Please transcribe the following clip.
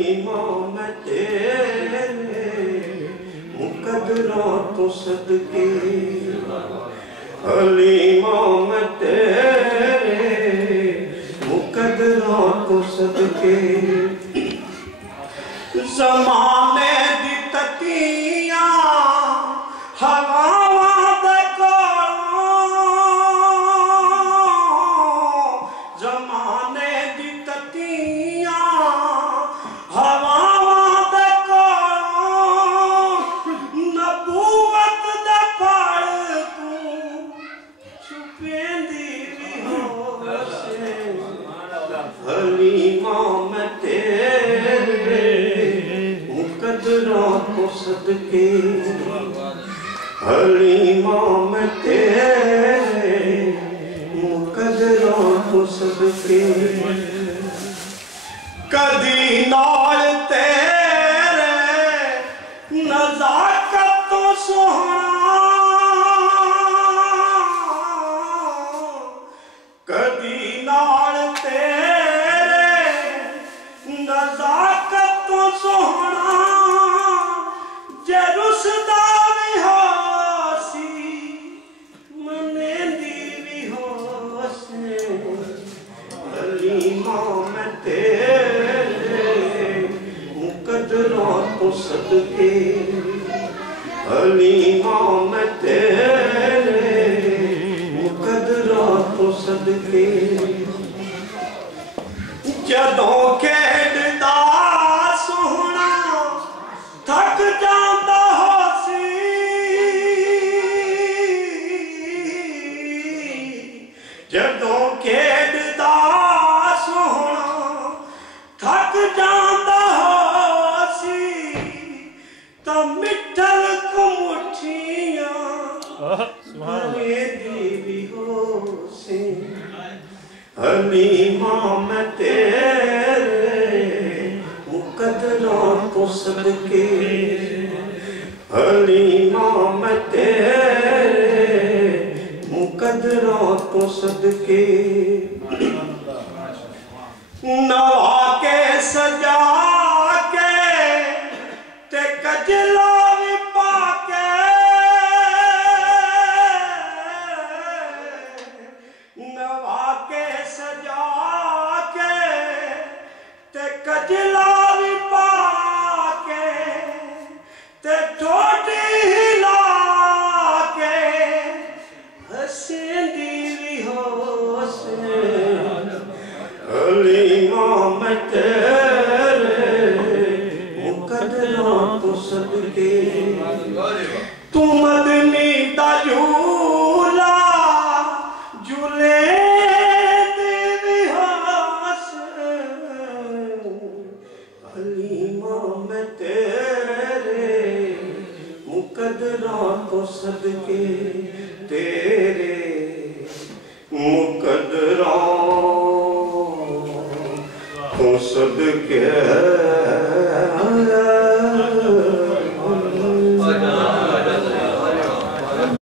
हलीमा मैं तेरे मुकद्दरों तो सदके, हलीमा मैं तेरे मुकद्दरों तो सदके, ज़माने दी ततियां हवावां दे कोलों, ज़माने दी ततियां हवावां दे कोलों, नबूवत दे पढ़ तू छुपेंदी भी होसे, हलीमा मैं तेरे मुकद्दरों को सदके, हलीमा मैं तेरे मुकद्दरों को सदके, कदी नाल तेरे नज़ाकत तो सोहना, कदी नाल तेरे नज़ाकत तो सोहना, जे रुसदा भी होसी मनेंदी भी होसे, हलीमा मैं तेरे मुकद्दरों तो सदके, हलीमा मैं तेरे मुकद्दरों तो सदके, जदों खेडदा सोहना थक जांदा होसी, जदों खेडदा सोहना थक जांदा होसी, तां मिठल को मुठियां मेरी भी होसी, हलीमा मैं तेरे मुकद्दरों तो सदके, हलीमा मैं तेरे मुकद्दरों तो सदके, नवा के सजा के ते कजला भी पाके, नवा के सजा के ते कजला भी पाके, ते ठोडी हिला के हंसदी भी होसे, हलीमा मैं तेरे